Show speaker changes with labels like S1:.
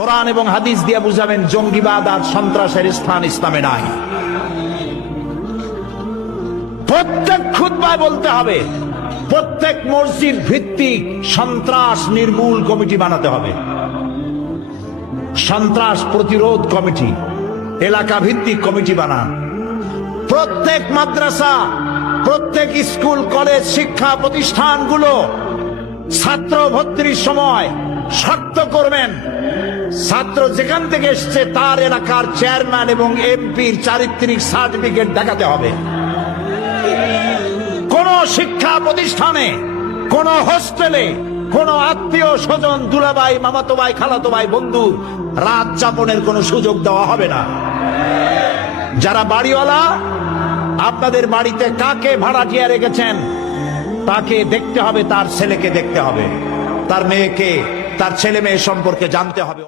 S1: কোরআন এবং হাদিস দিয়ে বুঝাবেন জঙ্গিবাদ আর সন্ত্রাসের স্থান ইসলামে নাই। প্রত্যেক খুতবায় বলতে হবে, প্রত্যেক মসজিদ ভিত্তিক সন্ত্রাস নির্মূল কমিটি বানাতে হবে। সন্ত্রাস প্রতিরোধ কমিটি, এলাকা ভিত্তিক কমিটি বানান। প্রত্যেক মাদ্রাসা, প্রত্যেক স্কুল, কলেজ, শিক্ষা প্রতিষ্ঠানগুলো ছাত্র ভর্তির সময় শক্ত করবেন। ছাত্র যেখান থেকে এসছে, তার এলাকার চেয়ারম্যান এবং এমপির চারিত্রিক সার্টিফিকেট দেখাতে হবে। কোন শিক্ষা প্রতিষ্ঠানে, কোন হোস্টেলে, কোন আত্মীয় স্বজন দুলাভাই মামাতো ভাই খালাতো ভাই বন্ধু, রাত যাপনের কোনো সুযোগ দেওয়া হবে না। যারা বাড়িওয়ালা, আপনাদের বাড়িতে কাকে ভাড়াটিয়া রেখেছেন, তাকে দেখতে হবে, তার ছেলেকে দেখতে হবে, তার মেয়েকে, তার ছেলে মেয়ে সম্পর্কে জানতে হবে।